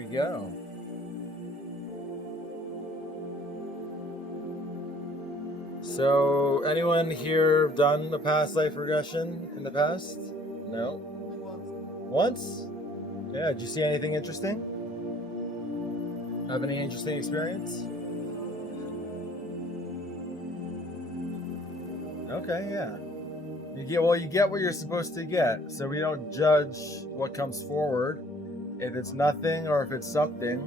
we go. So, anyone here done a past life regression in the past? No? Once? Yeah, did you see anything interesting? Have any interesting experience? Okay, yeah. You get what you're supposed to get. So we don't judge what comes forward. If it's nothing or if it's something,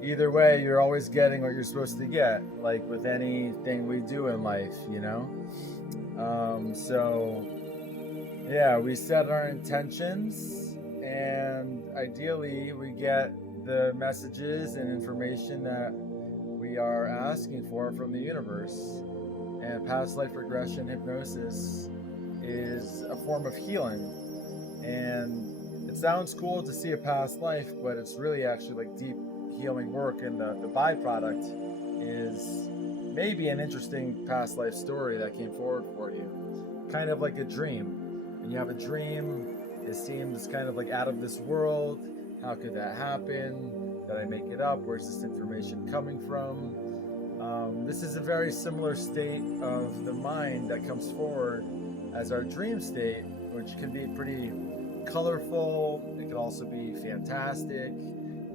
either way, you're always getting what you're supposed to get, like with anything we do in life, you know? So, yeah, we set our intentions, and ideally, we get the messages and information that we are asking for from the universe. And past life regression hypnosis is a form of healing. And it sounds cool to see a past life, but it's really actually like deep healing work, and the byproduct is maybe an interesting past life story that came forward for you. Kind of like a dream. When you have a dream, it seems kind of like out of this world. How could that happen? Did I make it up? Where's this information coming from? This is a very similar state of the mind that comes forward as our dream state, which can be pretty colorful. It can also be fantastic.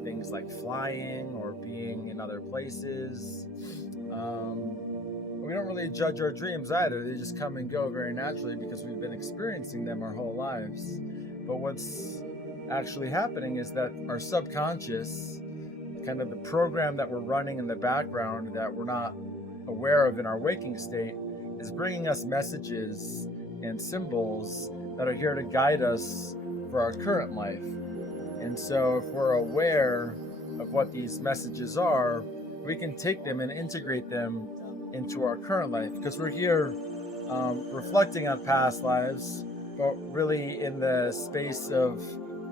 Things like flying or being in other places. We don't really judge our dreams either. They just come and go very naturally because we've been experiencing them our whole lives. But what's actually happening is that our subconscious, kind of the program that we're running in the background that we're not aware of in our waking state, is bringing us messages and symbols that are here to guide us for our current life. And so if we're aware of what these messages are, we can take them and integrate them into our current life, because we're here reflecting on past lives, but really in the space of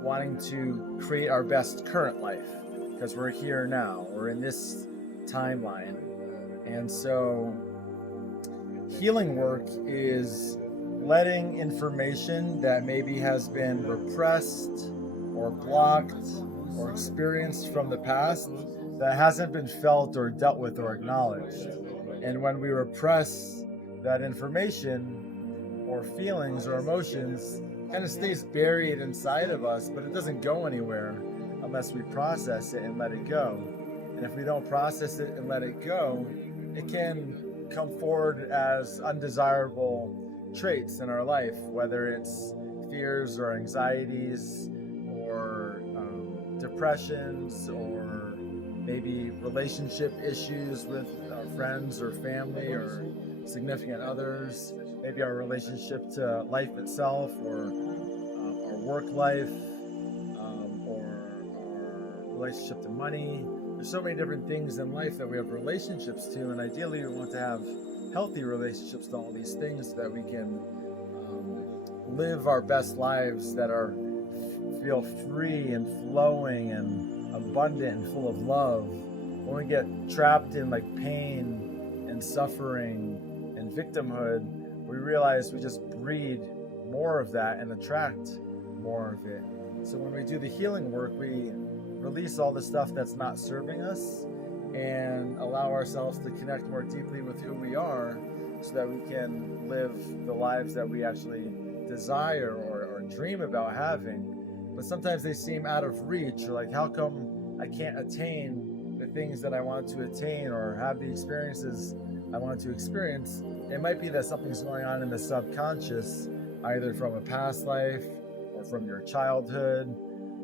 wanting to create our best current life, because we're here now, we're in this timeline. And so healing work is letting information that maybe has been repressed or blocked or experienced from the past that hasn't been felt or dealt with or acknowledged. And when we repress that information or feelings or emotions, kind of stays buried inside of us, but it doesn't go anywhere unless we process it and let it go. And if we don't process it and let it go, it can come forward as undesirable traits in our life, whether it's fears or anxieties or depressions, or maybe relationship issues with our friends or family or significant others, maybe our relationship to life itself, or our work life, or our relationship to money. There's so many different things in life that we have relationships to, and ideally we want to have healthy relationships to all these things so that we can live our best lives that feel free and flowing and abundant and full of love. When we get trapped in like pain and suffering and victimhood, we realize we just breed more of that and attract more of it. So when we do the healing work, we release all the stuff that's not serving us and allow ourselves to connect more deeply with who we are, so that we can live the lives that we actually desire or dream about having. But sometimes they seem out of reach, or like, how come I can't attain the things that I want to attain or have the experiences I want to experience? It might be that something's going on in the subconscious, either from a past life or from your childhood,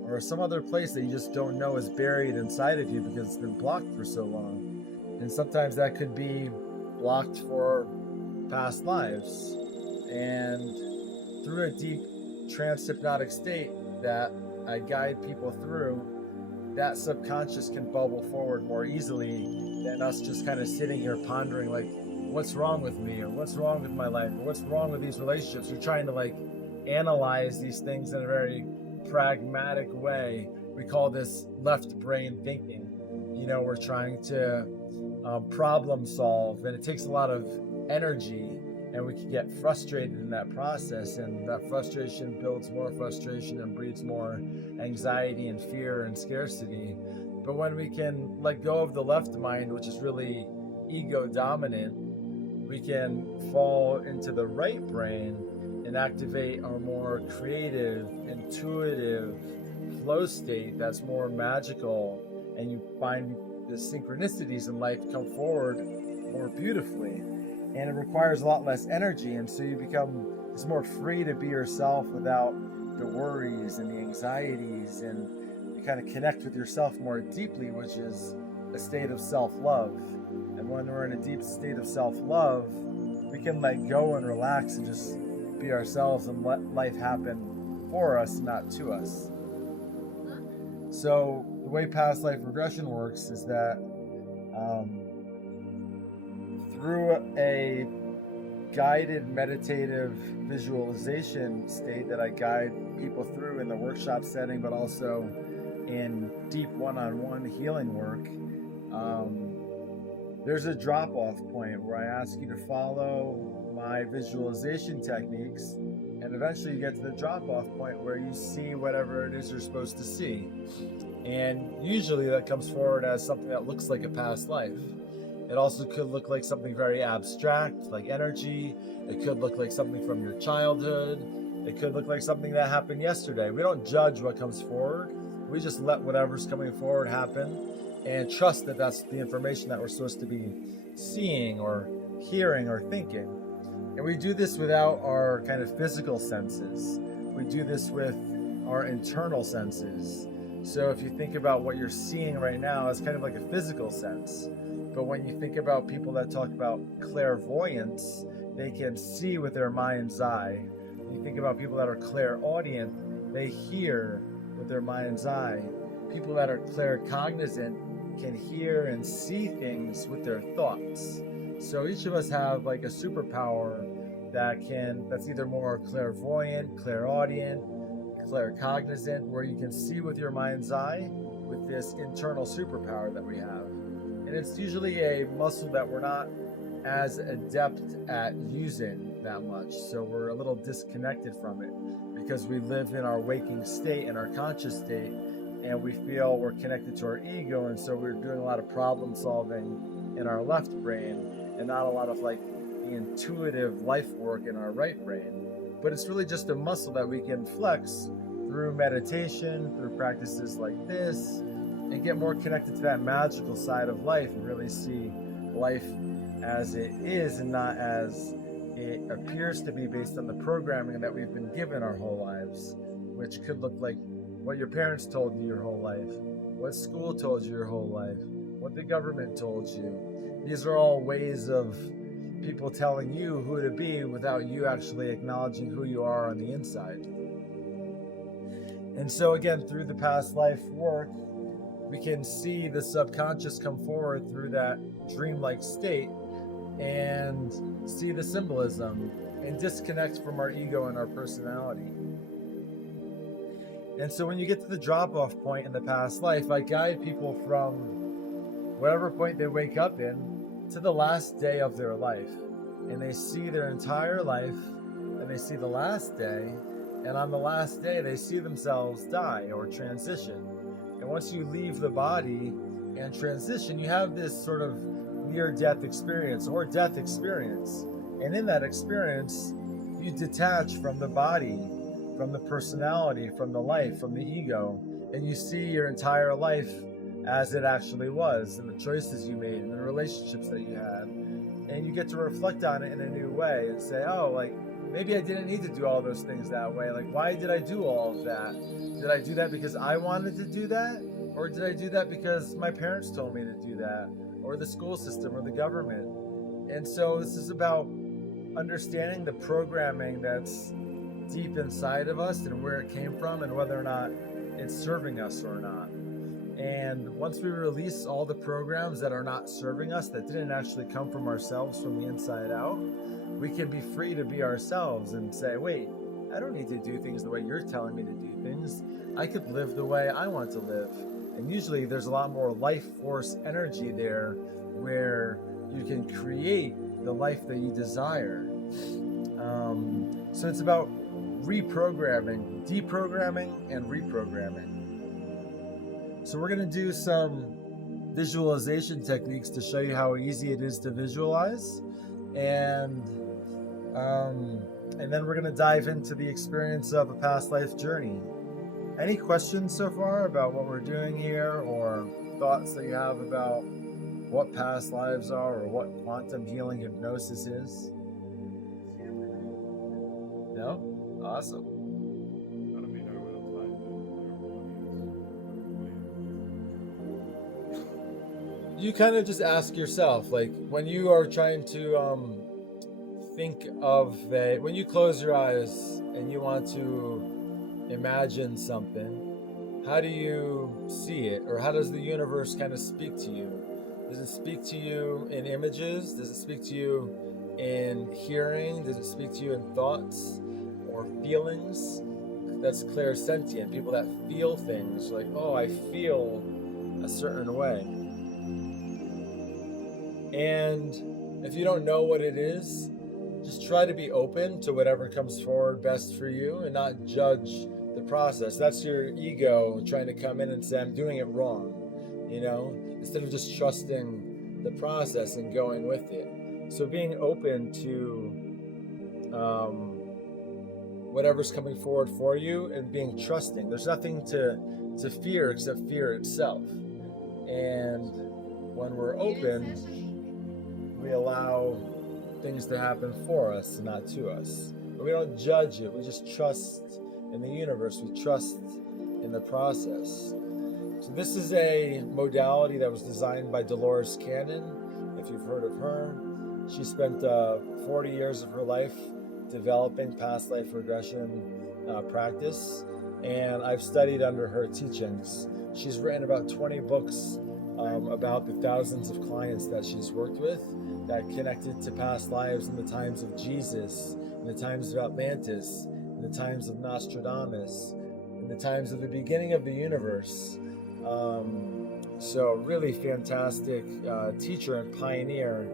or some other place that you just don't know is buried inside of you because it's been blocked for so long. And sometimes that could be blocked for past lives. And through a deep trans-hypnotic state that I guide people through, that subconscious can bubble forward more easily than us just kind of sitting here pondering like, what's wrong with me, or what's wrong with my life, or what's wrong with these relationships. We're trying to like analyze these things in a very pragmatic way. We call this left brain thinking. You know, we're trying to problem solve, and it takes a lot of energy, and and we can get frustrated in that process, and that frustration builds more frustration and breeds more anxiety and fear and scarcity. But when we can let go of the left mind, which is really ego dominant, we can fall into the right brain and activate our more creative, intuitive flow state that's more magical, and you find the synchronicities in life come forward more beautifully, and it requires a lot less energy, and so you become just more free to be yourself without the worries and the anxieties, and you kind of connect with yourself more deeply, which is a state of self-love. And when we're in a deep state of self-love, we can let go and relax and just be ourselves and let life happen for us, not to us. So the way past life regression works is that through a guided meditative visualization state that I guide people through in the workshop setting, but also in deep one-on-one healing work, there's a drop-off point where I ask you to follow my visualization techniques, and eventually you get to the drop-off point where you see whatever it is you're supposed to see. And usually that comes forward as something that looks like a past life. It also could look like something very abstract, like energy. It could look like something from your childhood. It could look like something that happened yesterday. We don't judge what comes forward. We just let whatever's coming forward happen and trust that that's the information that we're supposed to be seeing or hearing or thinking. And we do this without our kind of physical senses. We do this with our internal senses. So if you think about what you're seeing right now as kind of like a physical sense, but when you think about people that talk about clairvoyance, they can see with their mind's eye. You think about people that are clairaudient, they hear with their mind's eye. People that are claircognizant can hear and see things with their thoughts. So each of us have like a superpower that's either more clairvoyant, clairaudient, claircognizant, where you can see with your mind's eye with this internal superpower that we have. And it's usually a muscle that we're not as adept at using that much. So we're a little disconnected from it because we live in our waking state, in our conscious state, and we feel we're connected to our ego. And so we're doing a lot of problem solving in our left brain and not a lot of like the intuitive life work in our right brain. But it's really just a muscle that we can flex through meditation, through practices like this, and get more connected to that magical side of life and really see life as it is and not as it appears to be based on the programming that we've been given our whole lives, which could look like what your parents told you your whole life, what school told you your whole life, what the government told you. These are all ways of people telling you who to be without you actually acknowledging who you are on the inside. And so again, through the past life work, we can see the subconscious come forward through that dreamlike state and see the symbolism and disconnect from our ego and our personality. And so when you get to the drop-off point in the past life, I guide people from whatever point they wake up in to the last day of their life. And they see their entire life, and they see the last day, and on the last day they see themselves die or transition. And once you leave the body and transition, you have this sort of near-death experience or death experience. And in that experience, you detach from the body, from the personality, from the life, from the ego, and you see your entire life as it actually was, and the choices you made, and the relationships that you had. And you get to reflect on it in a new way and say, oh, like, maybe I didn't need to do all those things that way. Like, why did I do all of that? Did I do that because I wanted to do that? Or did I do that because my parents told me to do that? Or the school system or the government? And so this is about understanding the programming that's deep inside of us and where it came from and whether or not it's serving us or not. And once we release all the programs that are not serving us, that didn't actually come from ourselves from the inside out, we can be free to be ourselves and say, wait, I don't need to do things the way you're telling me to do things. I could live the way I want to live. And usually there's a lot more life force energy there where you can create the life that you desire. So it's about reprogramming, deprogramming, and reprogramming. So we're going to do some visualization techniques to show you how easy it is to visualize, and then we're going to dive into the experience of a past life journey. Any questions so far about what we're doing here, or thoughts that you have about what past lives are, or what quantum healing hypnosis is? No? Awesome. You kind of just ask yourself, like when you are trying to think of when you close your eyes and you want to imagine something, how do you see it? Or how does the universe kind of speak to you? Does it speak to you in images? Does it speak to you in hearing? Does it speak to you in thoughts or feelings? That's clairsentient. People that feel things, like, oh, I feel a certain way. And if you don't know what it is, just try to be open to whatever comes forward best for you and not judge the process. That's your ego trying to come in and say, I'm doing it wrong, instead of just trusting the process and going with it. So being open to whatever's coming forward for you and being trusting. There's nothing to fear except fear itself. And when we're open, we allow things to happen for us and not to us. But we don't judge it. We just trust in the universe. We trust in the process. So this is a modality that was designed by Dolores Cannon, if you've heard of her. She spent 40 years of her life developing past life regression practice, and I've studied under her teachings. She's written about 20 books about the thousands of clients that she's worked with that connected to past lives in the times of Jesus, in the times of Atlantis, in the times of Nostradamus, in the times of the beginning of the universe. So really fantastic teacher and pioneer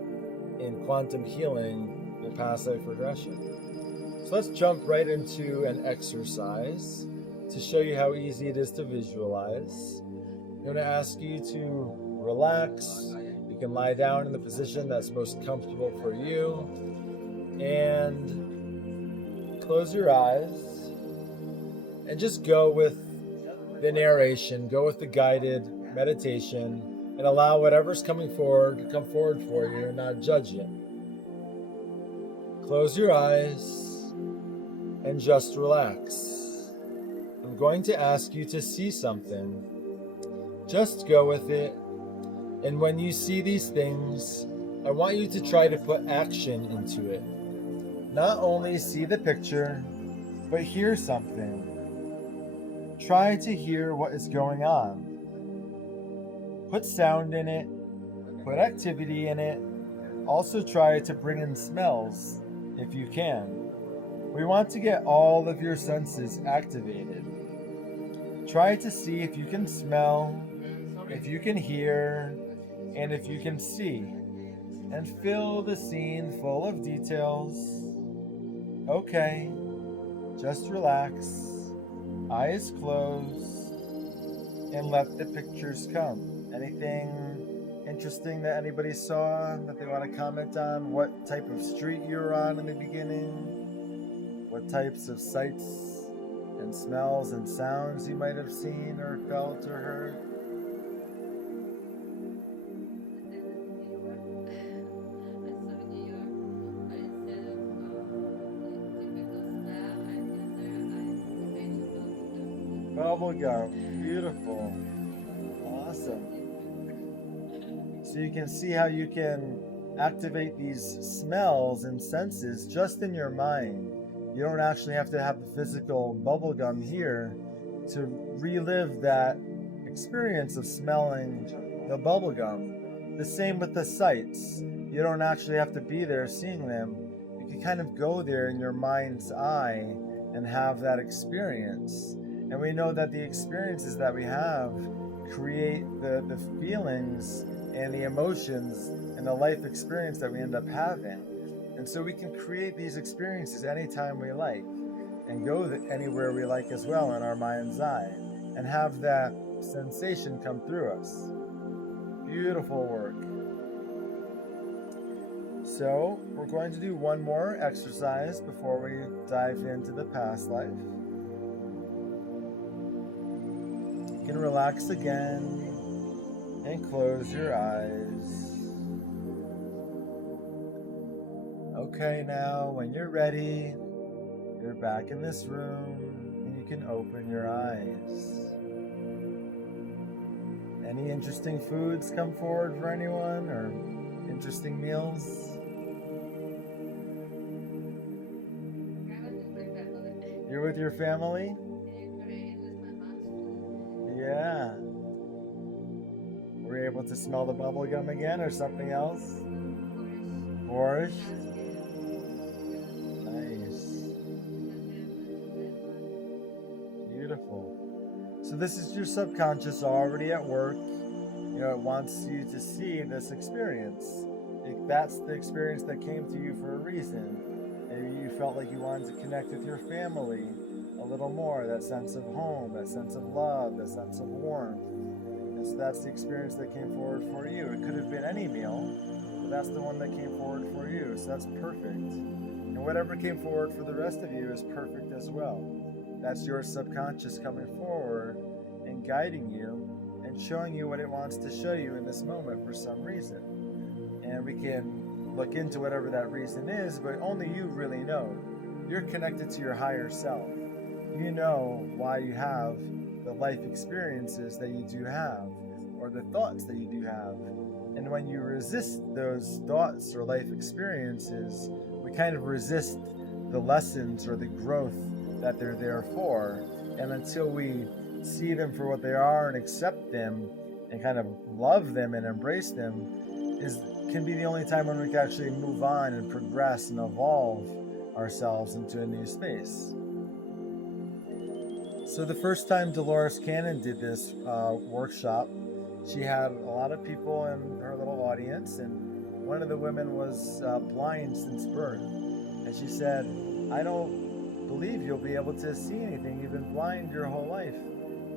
in quantum healing and past life regression. So let's jump right into an exercise to show you how easy it is to visualize. I'm going to ask you to relax. You can lie down in the position that's most comfortable for you and close your eyes and just go with the narration, go with the guided meditation, and allow whatever's coming forward to come forward for you and not judge it. Close your eyes and just relax. I'm going to ask you to see something. Just go with it. And when you see these things, I want you to try to put action into it. Not only see the picture, but hear something. Try to hear what is going on. Put sound in it, put activity in it. Also try to bring in smells if you can. We want to get all of your senses activated. Try to see if you can smell, if you can hear, and if you can see, and fill the scene full of details. Okay, just relax, eyes closed, and let the pictures come. Anything interesting that anybody saw that they want to comment on? What type of street you were on in the beginning? What types of sights and smells and sounds you might have seen or felt or heard? Bubblegum, beautiful, awesome. So you can see how you can activate these smells and senses just in your mind. You don't actually have to have the physical bubblegum here to relive that experience of smelling the bubblegum. The same with the sights. You don't actually have to be there seeing them. You can kind of go there in your mind's eye and have that experience. And we know that the experiences that we have create the feelings and the emotions and the life experience that we end up having. And so we can create these experiences anytime we like and go anywhere we like as well in our mind's eye and have that sensation come through us. Beautiful work. So we're going to do one more exercise before we dive into the past life. You can relax again and close your eyes. Okay, now when you're ready, you're back in this room and you can open your eyes. Any interesting foods come forward for anyone, or interesting meals? You're with your family? Yeah. Were you able to smell the bubble gum again or something else? Borscht? Nice. Beautiful. So this is your subconscious already at work. You know, it wants you to see this experience. That's the experience that came to you for a reason. Maybe you felt like you wanted to connect with your family a little more, that sense of home, that sense of love, that sense of warmth. And so that's the experience that came forward for you. It could have been any meal, but that's the one that came forward for you. So that's perfect. And whatever came forward for the rest of you is perfect as well. That's your subconscious coming forward and guiding you and showing you what it wants to show you in this moment for some reason. And we can look into whatever that reason is, but only you really know. You're connected to your higher self. You know why you have the life experiences that you do have, or the thoughts that you do have. And when you resist those thoughts or life experiences, we kind of resist the lessons or the growth that they're there for. And until we see them for what they are and accept them and kind of love them and embrace them, can be the only time when we can actually move on and progress and evolve ourselves into a new space. So the first time Dolores Cannon did this workshop, she had a lot of people in her little audience, and one of the women was blind since birth. And she said, "I don't believe you'll be able to see anything. You've been blind your whole life."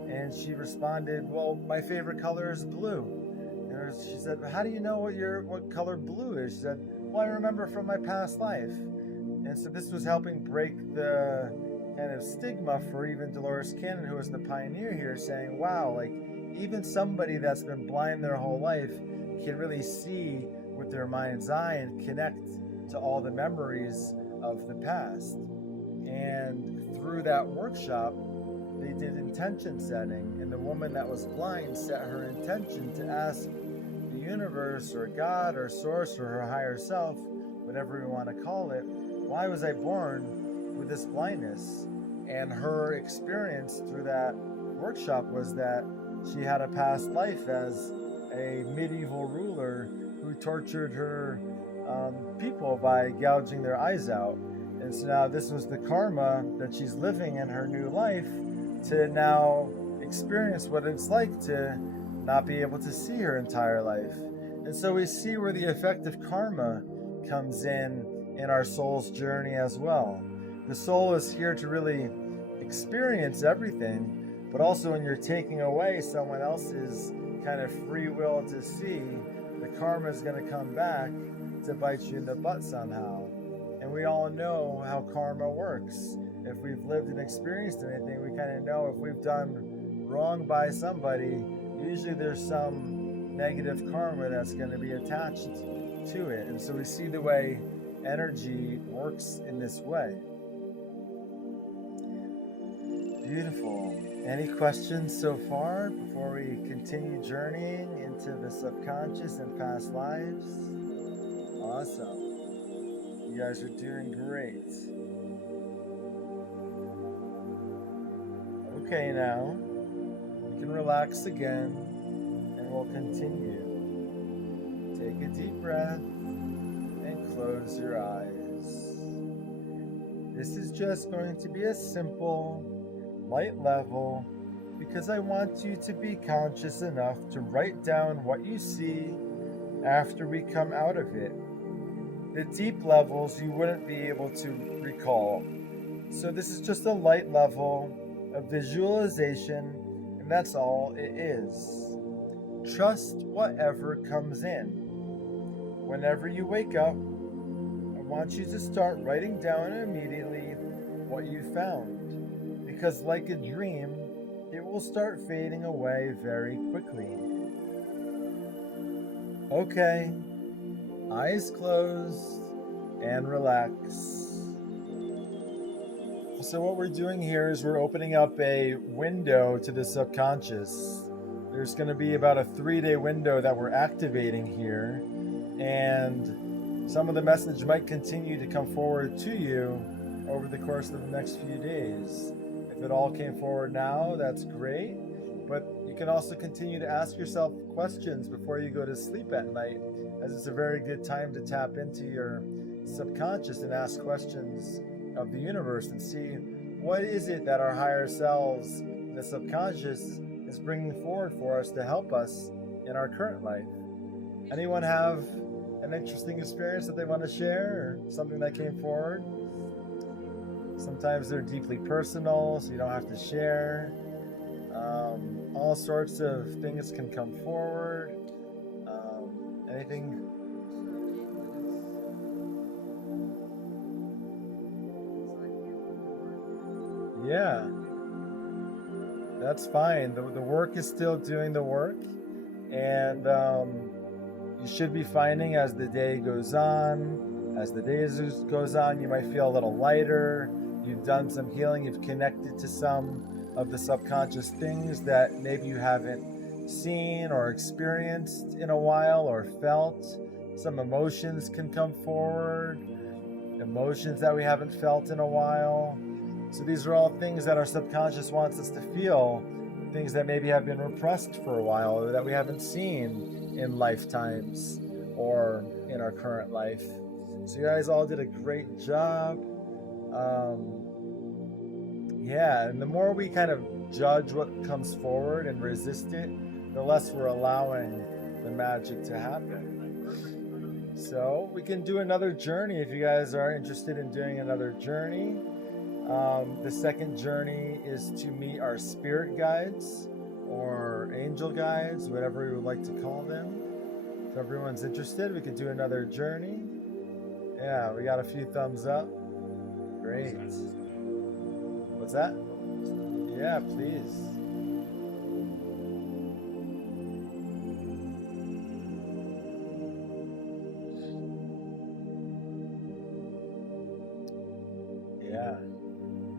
And she responded, "Well, my favorite color is blue." And she said, "How do you know what color blue is?" She said, "Well, I remember from my past life." And so this was helping break the kind of stigma for even Dolores Cannon, who was the pioneer here, saying, wow, like even somebody that's been blind their whole life can really see with their mind's eye and connect to all the memories of the past. And through that workshop, they did intention setting, and the woman that was blind set her intention to ask the universe or God or source or her higher self, whatever we want to call it, why was I born with this blindness? And her experience through that workshop was that she had a past life as a medieval ruler who tortured her people by gouging their eyes out. And so now this was the karma that she's living in her new life to now experience what it's like to not be able to see her entire life. And so we see where the effect of karma comes in our soul's journey as well. The soul is here to really experience everything, but also when you're taking away someone else's kind of free will to see, the karma is going to come back to bite you in the butt somehow. And we all know how karma works. If we've lived and experienced anything, we kind of know if we've done wrong by somebody, usually there's some negative karma that's going to be attached to it. And so we see the way energy works in this way. Beautiful. Any questions so far before we continue journeying into the subconscious and past lives? Awesome. You guys are doing great. Okay, now you can relax again and we'll continue. Take a deep breath and close your eyes. This is just going to be a simple, light level because I want you to be conscious enough to write down what you see after we come out of it. The deep levels you wouldn't be able to recall. So this is just a light level of visualization, and that's all it is. Trust whatever comes in. Whenever you wake up, I want you to start writing down immediately what you found, because like a dream, it will start fading away very quickly. Okay, eyes closed and relax. So what we're doing here is we're opening up a window to the subconscious. There's going to be about a 3-day window that we're activating here, and some of the message might continue to come forward to you over the course of the next few days. If it all came forward now, that's great, but you can also continue to ask yourself questions before you go to sleep at night, as it's a very good time to tap into your subconscious and ask questions of the universe and see what is it that our higher selves, the subconscious, is bringing forward for us to help us in our current life. Anyone have an interesting experience that they want to share, or something that came forward? Sometimes they're deeply personal, so you don't have to share. All sorts of things can come forward. Anything? Yeah, that's fine. The work is still doing the work, and you should be finding as the day goes on, you might feel a little lighter. You've done some healing, you've connected to some of the subconscious things that maybe you haven't seen or experienced in a while or felt. Some emotions can come forward, emotions that we haven't felt in a while. So these are all things that our subconscious wants us to feel, things that maybe have been repressed for a while or that we haven't seen in lifetimes or in our current life. So you guys all did a great job. Yeah, and the more we kind of judge what comes forward and resist it, the less we're allowing the magic to happen. So we can do another journey if you guys are interested in doing another journey. The second journey is to meet our spirit guides or angel guides, whatever you would like to call them. If everyone's interested, we could do another journey. Yeah, we got a few thumbs up. Great. What's that? Yeah, please. Yeah.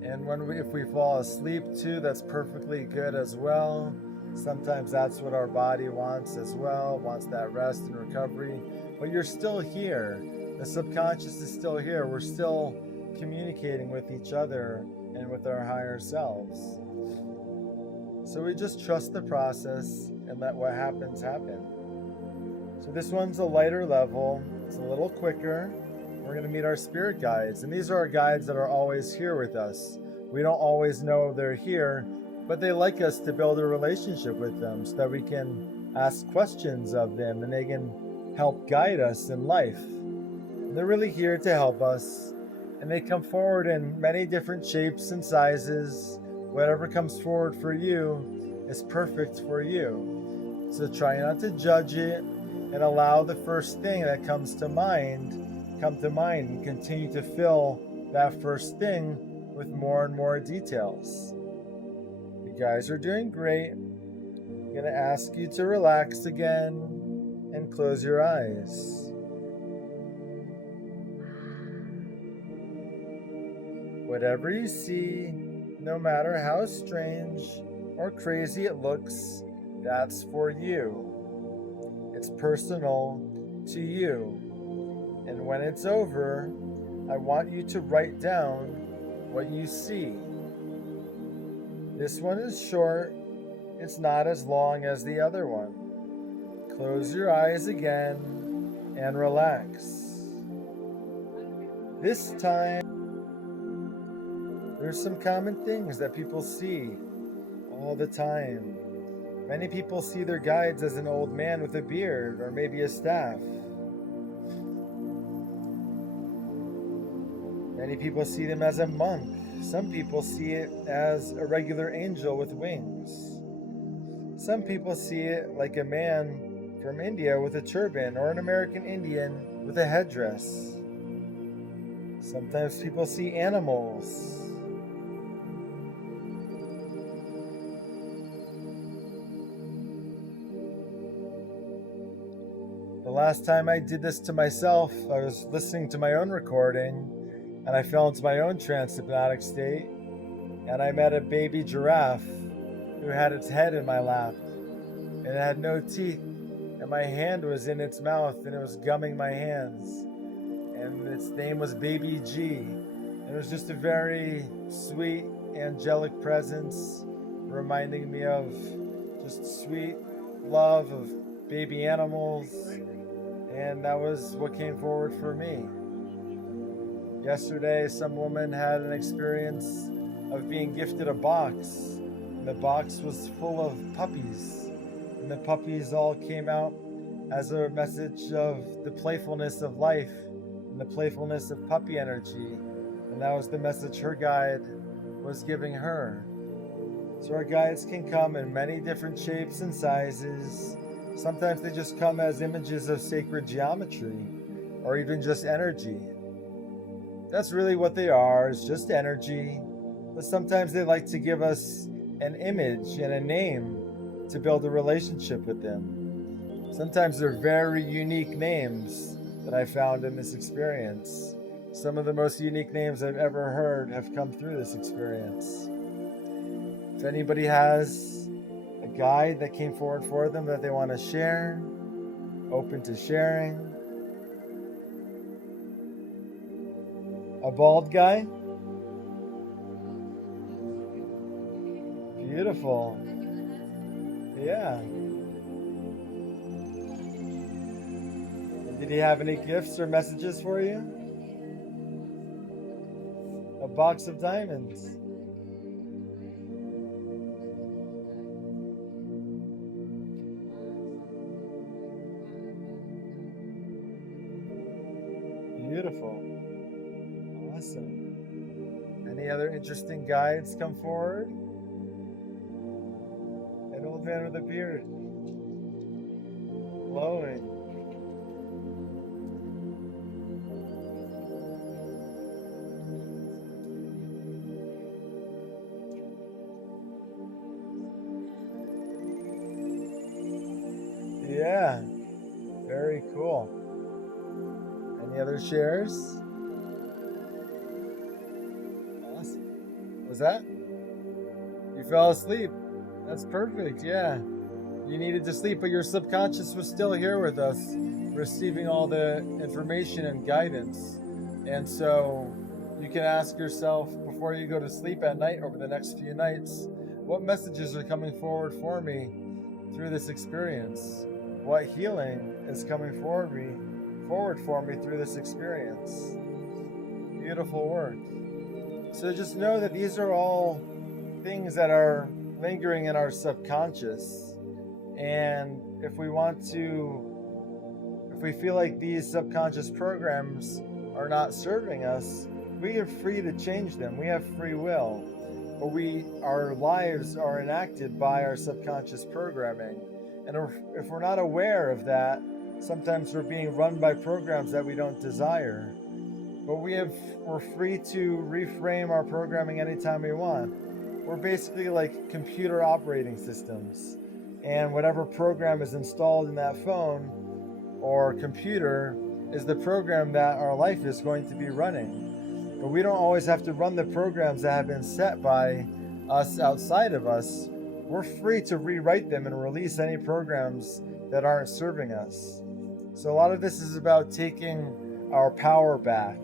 And if we fall asleep too, that's perfectly good as well. Sometimes that's what our body wants as well, wants that rest and recovery. But you're still here. The subconscious is still here. We're still communicating with each other and with our higher selves. So we just trust the process and let what happens happen. So this one's a lighter level. It's a little quicker. We're going to meet our spirit guides, and these are our guides that are always here with us. We don't always know they're here, but they like us to build a relationship with them so that we can ask questions of them and they can help guide us in life. And they're really here to help us, and they come forward in many different shapes and sizes. Whatever comes forward for you is perfect for you. So try not to judge it and allow the first thing that comes to mind and continue to fill that first thing with more and more details. You guys are doing great. I'm going to ask you to relax again and close your eyes. Whatever you see, no matter how strange or crazy it looks, that's for you. It's personal to you. And when it's over, I want you to write down what you see. This one is short. It's not as long as the other one. Close your eyes again and relax. This time, there's some common things that people see all the time. Many people see their guides as an old man with a beard or maybe a staff. Many people see them as a monk. Some people see it as a regular angel with wings. Some people see it like a man from India with a turban or an American Indian with a headdress. Sometimes people see animals. The last time I did this to myself, I was listening to my own recording and I fell into my own transhypnotic state, and I met a baby giraffe who had its head in my lap and it had no teeth, and my hand was in its mouth and it was gumming my hands, and its name was Baby G. And it was just a very sweet, angelic presence reminding me of just sweet love of baby animals, and that was what came forward for me. Yesterday, some woman had an experience of being gifted a box, and the box was full of puppies, and the puppies all came out as a message of the playfulness of life and the playfulness of puppy energy, and that was the message her guide was giving her. So our guides can come in many different shapes and sizes. Sometimes they just come as images of sacred geometry or even just energy. That's really what they are, is just energy. But sometimes they like to give us an image and a name to build a relationship with them. Sometimes they're very unique names that I found in this experience. Some of the most unique names I've ever heard have come through this experience. If anybody has a guide that came forward for them that they want to share, open to sharing. A bald guy? Beautiful. Yeah. Did he have any gifts or messages for you? A box of diamonds. Beautiful. Awesome. Any other interesting guides come forward? An old man with a beard. Glowing. Yeah. Very cool. Any other shares? Awesome. Was that? You fell asleep. That's perfect, yeah. You needed to sleep, but your subconscious was still here with us, receiving all the information and guidance. And so you can ask yourself before you go to sleep at night over the next few nights, what messages are coming forward for me through this experience? What healing is coming forward for me through this experience? Beautiful work. So just know that these are all things that are lingering in our subconscious. And if we feel like these subconscious programs are not serving us, we are free to change them. We have free will. But our lives are enacted by our subconscious programming. And if we're not aware of that, sometimes we're being run by programs that we don't desire. But we're free to reframe our programming anytime we want. We're basically like computer operating systems. And whatever program is installed in that phone or computer is the program that our life is going to be running. But we don't always have to run the programs that have been set by us outside of us. We're free to rewrite them and release any programs that aren't serving us. So a lot of this is about taking our power back,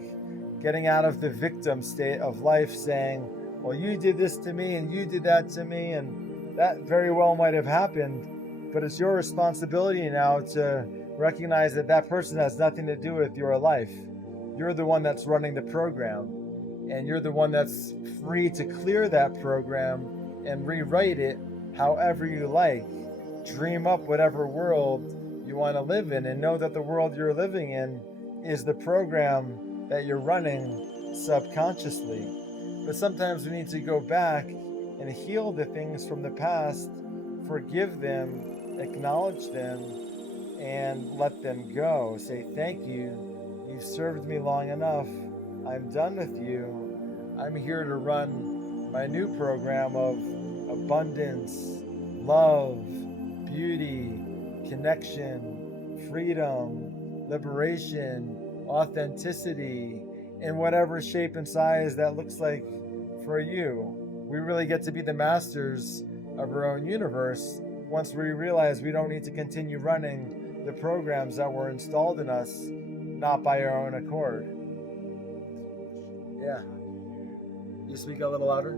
getting out of the victim state of life, saying, well, you did this to me and you did that to me, and that very well might have happened, but it's your responsibility now to recognize that that person has nothing to do with your life. You're the one that's running the program, and you're the one that's free to clear that program and rewrite it however you like. Dream up whatever world you want to live in, and know that the world you're living in is the program that you're running subconsciously. But sometimes we need to go back and heal the things from the past, forgive them, acknowledge them, and let them go. Say, thank you. You've served me long enough. I'm done with you. I'm here to run my new program of abundance, love, beauty, connection, freedom, liberation, authenticity, in whatever shape and size that looks like for you. We really get to be the masters of our own universe once we realize we don't need to continue running the programs that were installed in us, not by our own accord. Yeah. You speak a little louder?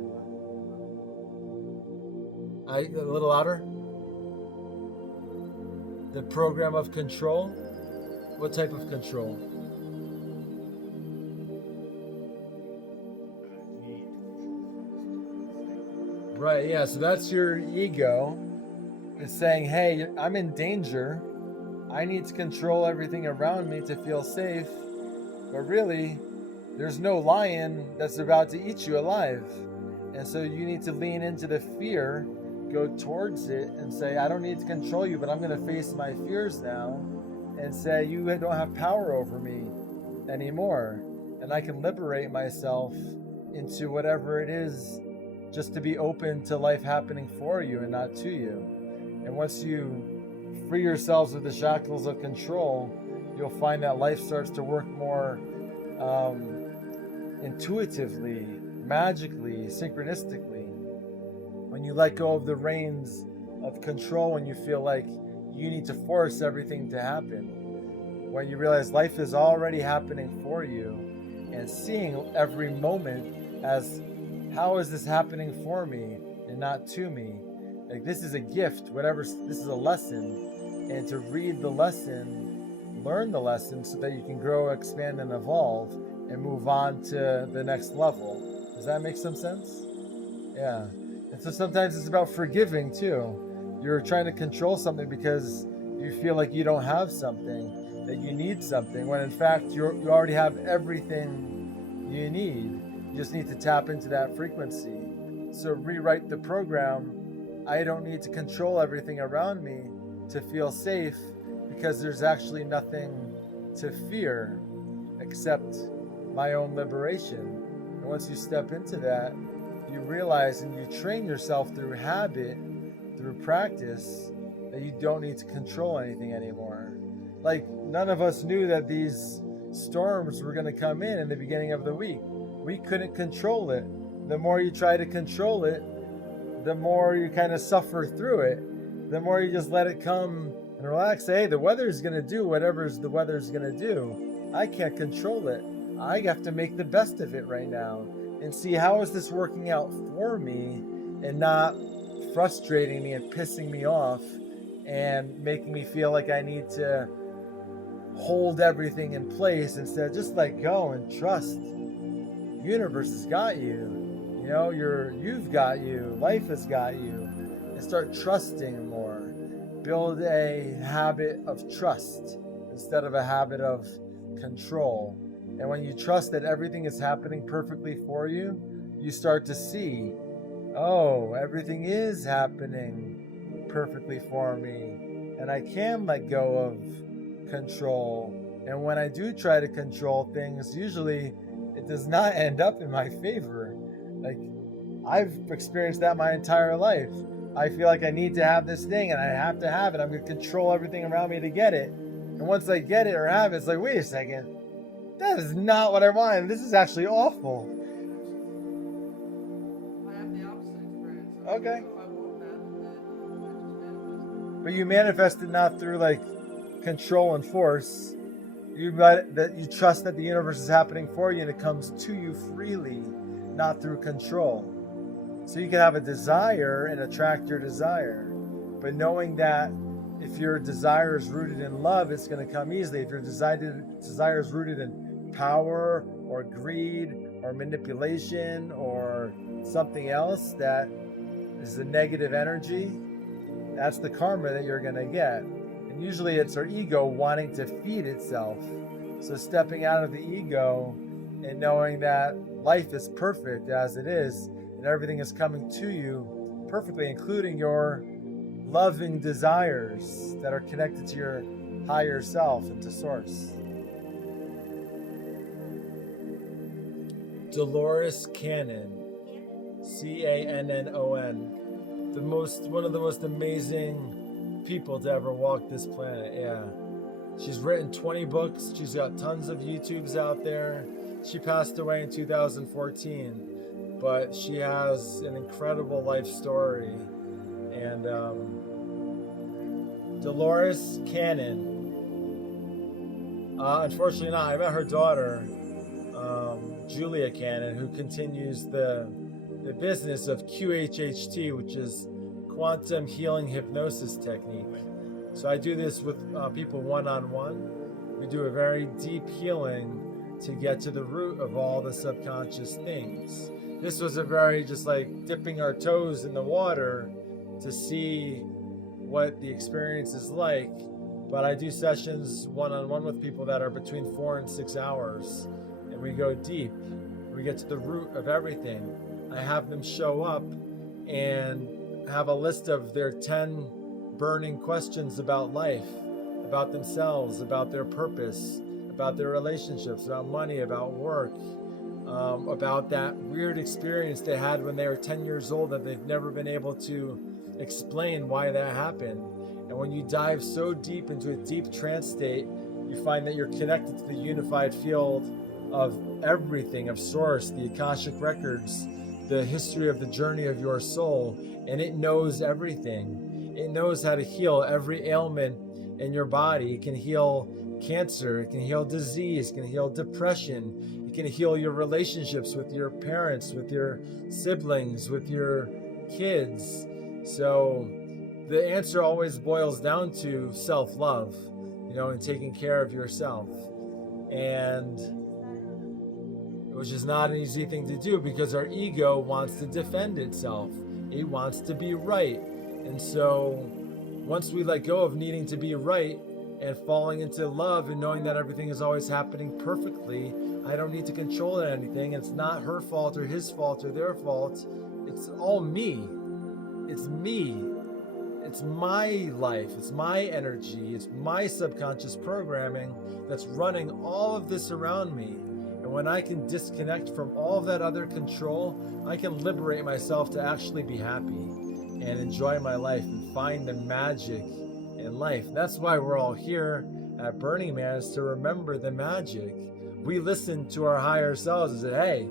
A little louder? The program of control? What type of control? Right, yeah, so that's your ego. It's saying, hey, I'm in danger. I need to control everything around me to feel safe. But really, there's no lion that's about to eat you alive. And so you need to lean into the fear, go towards it, and say, I don't need to control you, but I'm going to face my fears now and say, you don't have power over me anymore. And I can liberate myself into whatever it is, just to be open to life happening for you and not to you. And once you free yourselves of the shackles of control, you'll find that life starts to work more intuitively, magically, synchronistically. When you let go of the reins of control, when you feel like you need to force everything to happen, when you realize life is already happening for you, and seeing every moment as, how is this happening for me and not to me? Like, this is a gift, whatever, this is a lesson. And to read the lesson, learn the lesson so that you can grow, expand, and evolve and move on to the next level. Does that make some sense? Yeah. And so sometimes it's about forgiving too. You're trying to control something because you feel like you don't have something, that you need something, when in fact you already have everything you need. You just need to tap into that frequency. So rewrite the program. I don't need to control everything around me to feel safe, because there's actually nothing to fear except my own liberation. And once you step into that, you realize and you train yourself through habit, through practice, that you don't need to control anything anymore. Like, none of us knew that these storms were going to come in the beginning of the week. We couldn't control it. The more you try to control it, the more you kind of suffer through it. The more you just let it come and relax. Say, hey, the weather's going to do whatever the weather's going to do. I can't control it. I have to make the best of it right now and see, how is this working out for me and not frustrating me and pissing me off and making me feel like I need to hold everything in place, instead just let go and trust. Universe has got you. You know, you've got you. Life has got you. And start trusting more. Build a habit of trust instead of a habit of control. And when you trust that everything is happening perfectly for you, you start to see, oh, everything is happening perfectly for me. And I can let go of control. And when I do try to control things, usually it does not end up in my favor. Like, I've experienced that my entire life. I feel like I need to have this thing and I have to have it. I'm going to control everything around me to get it. And once I get it or have it, it's like, wait a second. That is not what I wanted. This is actually awful. I have the opposite experience. Okay. I want that, and then I just manifest it. But you manifest it not through like control and force. You trust that the universe is happening for you and it comes to you freely, not through control. So you can have a desire and attract your desire. But knowing that if your desire is rooted in love, it's going to come easily. If your desire is rooted in power or greed or manipulation or something else that is a negative energy, that's the karma that you're going to get. And usually it's our ego wanting to feed itself. So stepping out of the ego and knowing that life is perfect as it is, and everything is coming to you perfectly, including your loving desires that are connected to your higher self and to source. Dolores Cannon, Cannon, one of the most amazing people to ever walk this planet. Yeah, she's written 20 books. She's got tons of YouTubes out there. She passed away in 2014, but she has an incredible life story. And Dolores Cannon. Unfortunately, not. I met her daughter, Julia Cannon, who continues the business of QHHT, which is quantum healing hypnosis technique. So I do this with people one-on-one. We do a very deep healing to get to the root of all the subconscious things. This was a very just like dipping our toes in the water to see what the experience is like. But I do sessions one-on-one with people that are between 4 and 6 hours, and we go deep. We get to the root of everything. I have them show up and have a list of their 10 burning questions about life, about themselves, about their purpose, about their relationships, about money, about work, about that weird experience they had when they were 10 years old that they've never been able to explain why that happened. And when you dive so deep into a deep trance state, you find that you're connected to the unified field of everything, of source, the Akashic records, the history of the journey of your soul, and it knows everything. It knows how to heal every ailment in your body. It can heal cancer, it can heal disease, it can heal depression, it can heal your relationships with your parents, with your siblings, with your kids. So the answer always boils down to self-love, and taking care of yourself. And which is not an easy thing to do because our ego wants to defend itself. It wants to be right. And so once we let go of needing to be right and falling into love and knowing that everything is always happening perfectly, I don't need to control anything. It's not her fault or his fault or their fault. It's all me. It's me. It's my life. It's my energy. It's my subconscious programming that's running all of this around me. And when I can disconnect from all of that other control, I can liberate myself to actually be happy and enjoy my life and find the magic in life. That's why we're all here at Burning Man, is to remember the magic. We listen to our higher selves and say, hey,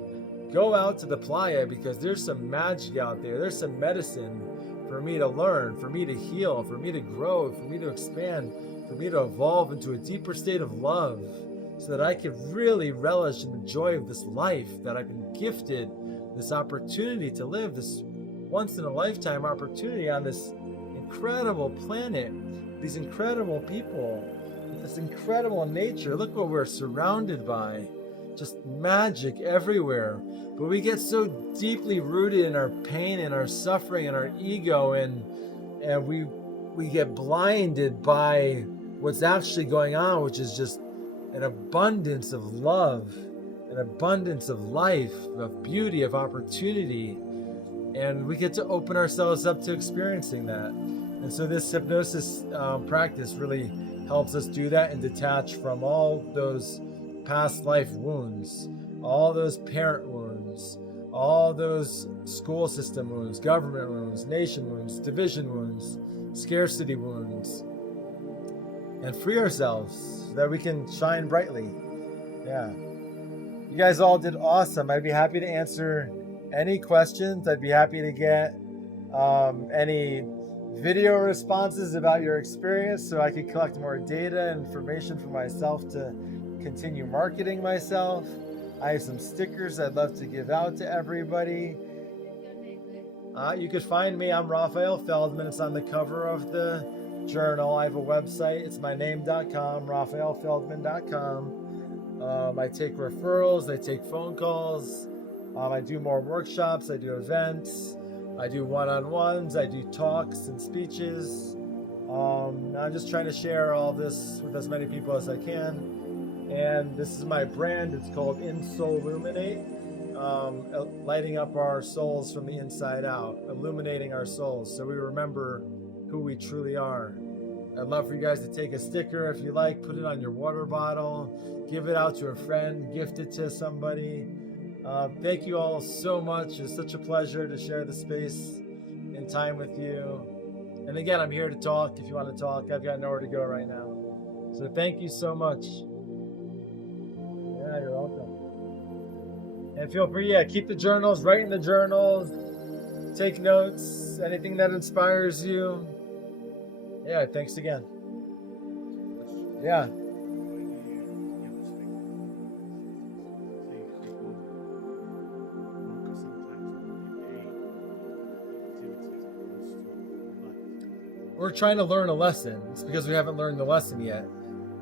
go out to the playa because there's some magic out there. There's some medicine for me to learn, for me to heal, for me to grow, for me to expand, for me to evolve into a deeper state of love, so that I could really relish in the joy of this life that I've been gifted, this opportunity to live, this once-in-a-lifetime opportunity on this incredible planet, these incredible people, this incredible nature. Look what we're surrounded by. Just magic everywhere. But we get so deeply rooted in our pain and our suffering and our ego, and we get blinded by what's actually going on, which is just an abundance of love, an abundance of life, of beauty, of opportunity. And we get to open ourselves up to experiencing that. And so this hypnosis practice really helps us do that and detach from all those past life wounds, all those parent wounds, all those school system wounds, government wounds, nation wounds, division wounds, scarcity wounds, and free ourselves so that we can shine brightly. Yeah. You guys all did awesome. I'd be happy to answer any questions. I'd be happy to get any video responses about your experience so I could collect more data and information for myself to continue marketing myself. I have some stickers I'd love to give out to everybody. You could find me. I'm Raphael Feldman. It's on the cover of the journal. I have a website. It's myname.com, raphaelfeldman.com. I take referrals. I take phone calls. I do more workshops. I do events. I do one-on-ones. I do talks and speeches. I'm just trying to share all this with as many people as I can. And this is my brand. It's called In Soul Illuminate, lighting up our souls from the inside out, illuminating our souls so we remember who we truly are. I'd love for you guys to take a sticker if you like, put it on your water bottle, give it out to a friend, gift it to somebody. Thank you all so much. It's such a pleasure to share the space and time with you. And again, I'm here to talk. If you want to talk, I've got nowhere to go right now. So thank you so much. Yeah, you're welcome. And feel free, keep the journals, write in the journals, take notes, anything that inspires you. Yeah, thanks again. Yeah. We're trying to learn a lesson. It's because we haven't learned the lesson yet.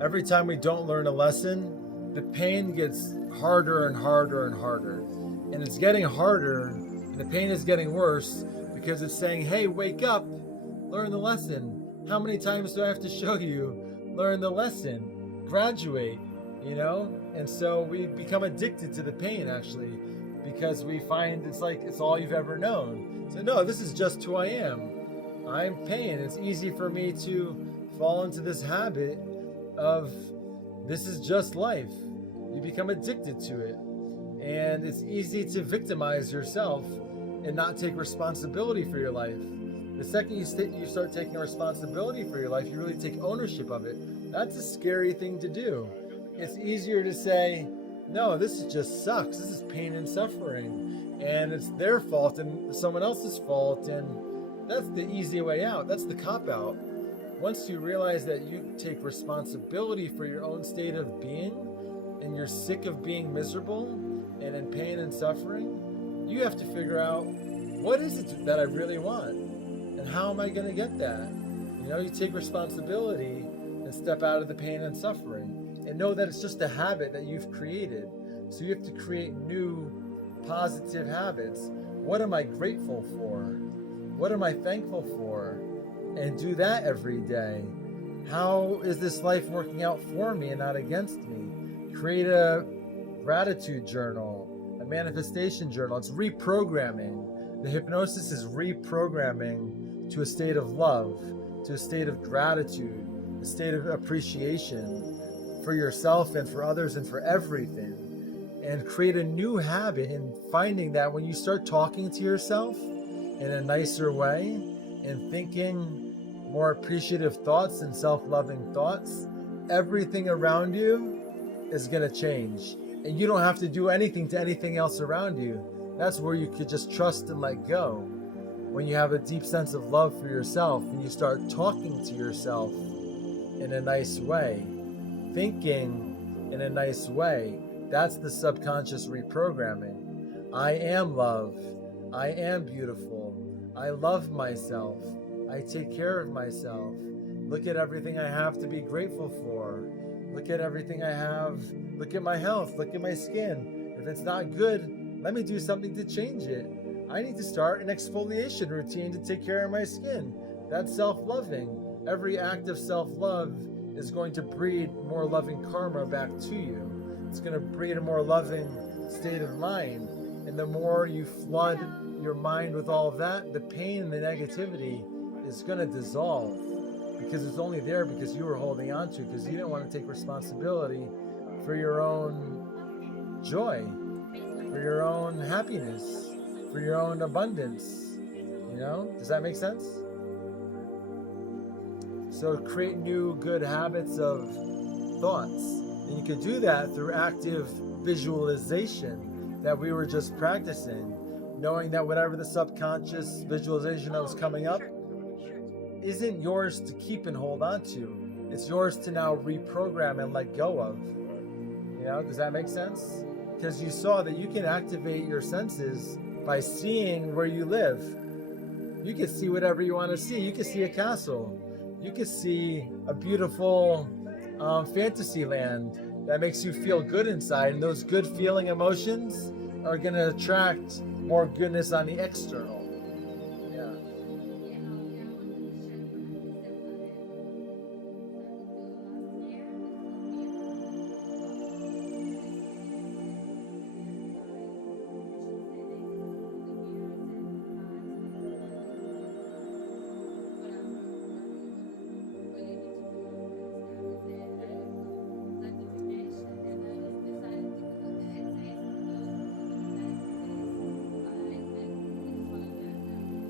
Every time we don't learn a lesson, the pain gets harder and harder and harder. And it's getting harder, and the pain is getting worse because it's saying, hey, wake up, learn the lesson. How many times do I have to show you? Learn the lesson, graduate, you know? And so we become addicted to the pain, actually, because we find it's like it's all you've ever known. So no, this is just who I am. I'm pain. It's easy for me to fall into this habit of this is just life. You become addicted to it. And it's easy to victimize yourself and not take responsibility for your life. The second you start taking responsibility for your life, you really take ownership of it. That's a scary thing to do. It's easier to say, no, this just sucks. This is pain and suffering. And it's their fault and someone else's fault. And that's the easy way out. That's the cop-out. Once you realize that you take responsibility for your own state of being and you're sick of being miserable and in pain and suffering, you have to figure out, what is it that I really want? And how am I going to get that? You know, you take responsibility and step out of the pain and suffering and know that it's just a habit that you've created. So you have to create new positive habits. What am I grateful for? What am I thankful for? And do that every day. How is this life working out for me and not against me? Create a gratitude journal, a manifestation journal. It's reprogramming. The hypnosis is reprogramming to a state of love, to a state of gratitude, a state of appreciation for yourself and for others and for everything. And create a new habit in finding that when you start talking to yourself in a nicer way and thinking more appreciative thoughts and self-loving thoughts, everything around you is going to change. And you don't have to do anything to anything else around you. That's where you could just trust and let go. When you have a deep sense of love for yourself and you start talking to yourself in a nice way, thinking in a nice way, that's the subconscious reprogramming. I am love. I am beautiful. I love myself. I take care of myself. Look at everything I have to be grateful for. Look at everything I have. Look at my health. Look at my skin. If it's not good, let me do something to change it. I need to start an exfoliation routine to take care of my skin. That's self-loving. Every act of self-love is going to breed more loving karma back to you. It's going to breed a more loving state of mind. And the more you flood your mind with all of that, the pain and the negativity is going to dissolve, because it's only there because you were holding on to it, because you didn't want to take responsibility for your own joy, for your own happiness, for your own abundance. You know, does that make sense? So create new good habits of thoughts. And you can do that through active visualization that we were just practicing, knowing that whatever the subconscious visualization that was coming up isn't yours to keep and hold on to. It's yours to now reprogram and let go of. You know, does that make sense? Because you saw that you can activate your senses by seeing where you live. You can see whatever you want to see. You can see a castle. You can see a beautiful fantasy land that makes you feel good inside. And those good feeling emotions are going to attract more goodness on the external. Yeah.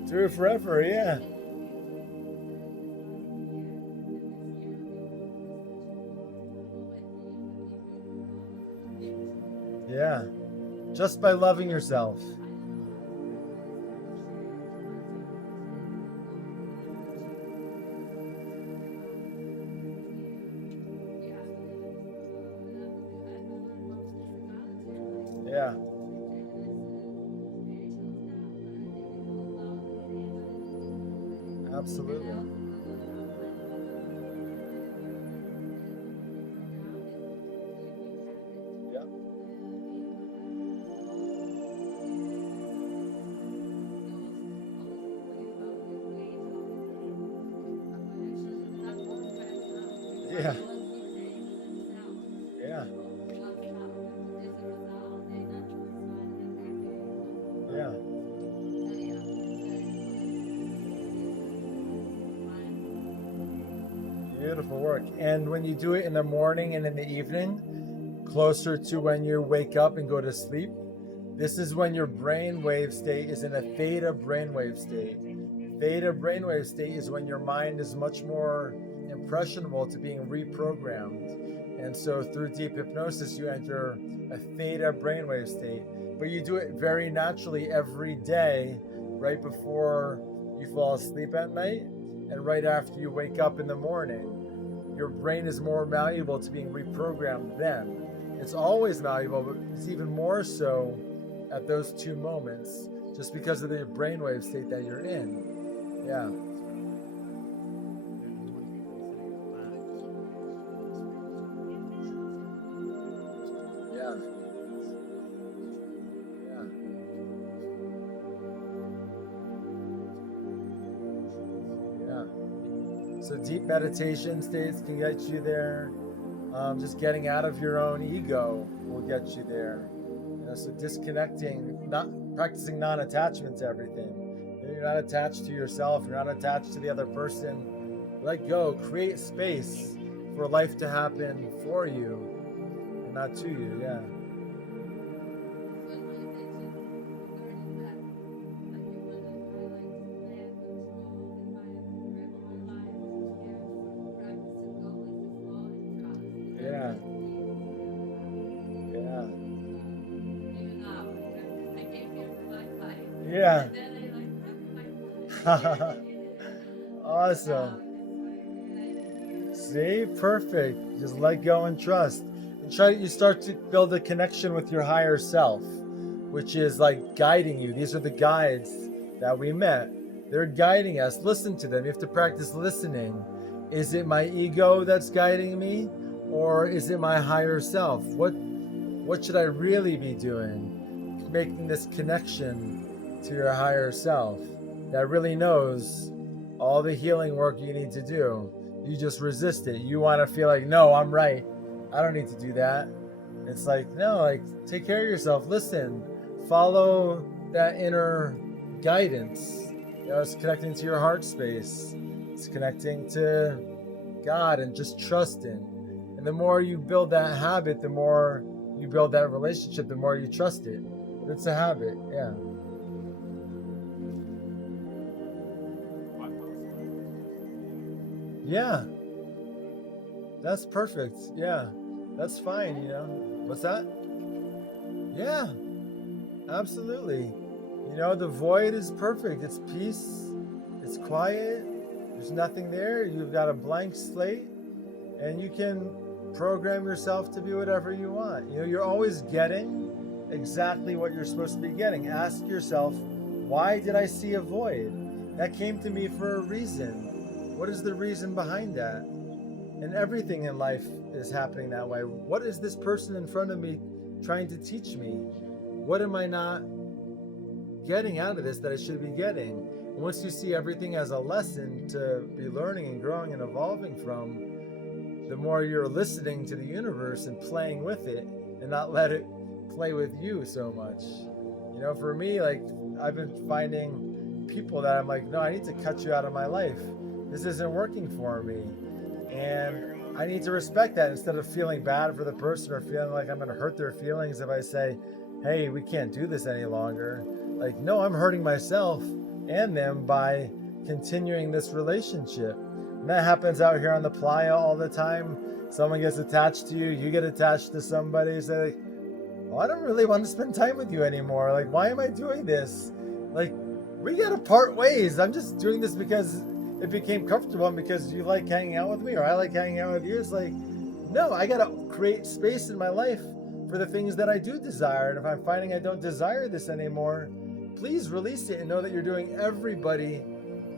Do it forever, yeah. Yeah. Just by loving yourself. Yeah. Absolutely. Yeah. Yeah. Yeah. Yeah. Beautiful work. And when you do it in the morning and in the evening, closer to when you wake up and go to sleep, this is when your brainwave state is in a theta brainwave state. Theta brainwave state is when your mind is much more impressionable to being reprogrammed. And so through deep hypnosis, you enter a theta brainwave state. But you do it very naturally every day, right before you fall asleep at night and right after you wake up in the morning. Your brain is more malleable to being reprogrammed then. It's always malleable, but it's even more so at those two moments, just because of the brainwave state that you're in. Yeah. Yeah. Yeah. Yeah. So deep meditation states can get you there. Just getting out of your own ego will get you there. So disconnecting, not practicing non-attachment to everything. You're not attached to yourself. You're not attached to the other person. Let go. Create space for life to happen for you and not to you. Yeah. Yeah. Yeah. Yeah. Awesome. See, perfect. Just let go and trust. And you start to build a connection with your higher self, which is like guiding you. These are the guides that we met. They're guiding us. Listen to them. You have to practice listening. Is it my ego that's guiding me? Or is it my higher self? What should I really be doing? Making this connection to your higher self that really knows all the healing work you need to do. You just resist it. You want to feel like, no, I'm right. I don't need to do that. It's like, no, like, take care of yourself. Listen, follow that inner guidance. It's connecting to your heart space. It's connecting to God and just trusting. And the more you build that habit, the more you build that relationship, the more you trust it. It's a habit, yeah. Yeah, that's perfect. Yeah, that's fine, What's that? Yeah, absolutely. The void is perfect. It's peace, it's quiet, there's nothing there. You've got a blank slate, and you can program yourself to be whatever you want. You're always getting exactly what you're supposed to be getting. Ask yourself, why did I see a void? That came to me for a reason. What is the reason behind that? And everything in life is happening that way. What is this person in front of me trying to teach me? What am I not getting out of this that I should be getting? And once you see everything as a lesson to be learning and growing and evolving from, the more you're listening to the universe and playing with it and not let it play with you so much. For me, like, I've been finding people that I'm like, no, I need to cut you out of my life. This isn't working for me. And I need to respect that instead of feeling bad for the person or feeling like I'm going to hurt their feelings if I say, hey, we can't do this any longer. Like, no, I'm hurting myself and them by continuing this relationship. And that happens out here on the playa all the time. Someone gets attached to you, you get attached to somebody, say, well, I don't really want to spend time with you anymore. Like, why am I doing this? Like, we gotta part ways. I'm just doing this because it became comfortable and because you like hanging out with me or I like hanging out with you. It's like, no, I gotta create space in my life for the things that I do desire. And if I'm finding I don't desire this anymore, please release it and know that you're doing everybody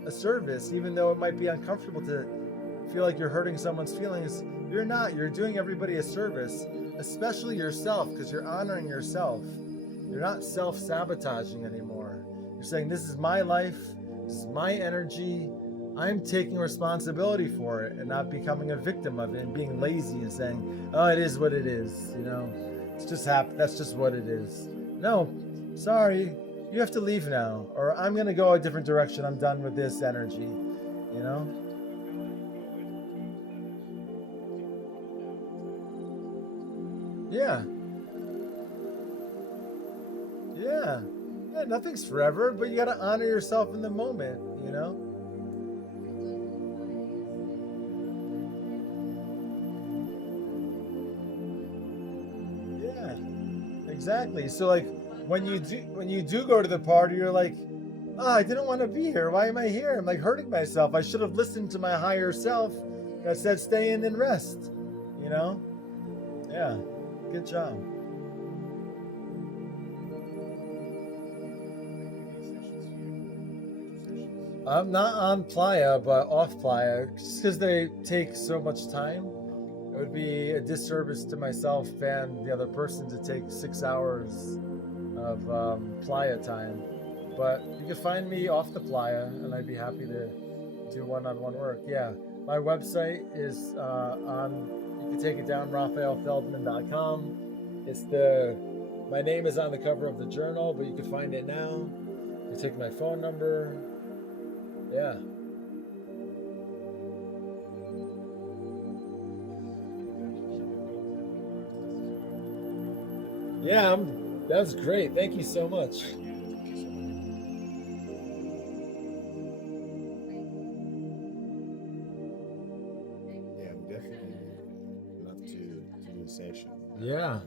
a service, even though it might be uncomfortable to feel like you're hurting someone's feelings. You're not. You're doing everybody a service, especially yourself, because you're honoring yourself. You're not self-sabotaging anymore. You're saying, this is my life, this is my energy, I'm taking responsibility for it and not becoming a victim of it and being lazy and saying, oh, it is what it is, you know, it's just that's just what it is. No, sorry, you have to leave now, or I'm gonna go a different direction, I'm done with this energy, you know? Yeah. Yeah. Yeah, nothing's forever, but you gotta honor yourself in the moment, you know? Yeah. Exactly. So like when you do go to the party, you're like, oh, I didn't want to be here. Why am I here? I'm like hurting myself. I should have listened to my higher self that said stay in and rest. You know? Yeah. Good job. I'm not on Playa, but off Playa, just because they take so much time. It would be a disservice to myself and the other person to take 6 hours of Playa time. But you can find me off the Playa, and I'd be happy to do one-on-one work. Yeah, my website is you can take it down, raphaelfeldman.com. My name is on the cover of the journal, but you can find it now. You take my phone number. Yeah. Yeah, that's great. Thank you so much. Yeah, we definitely love to do a session. Yeah.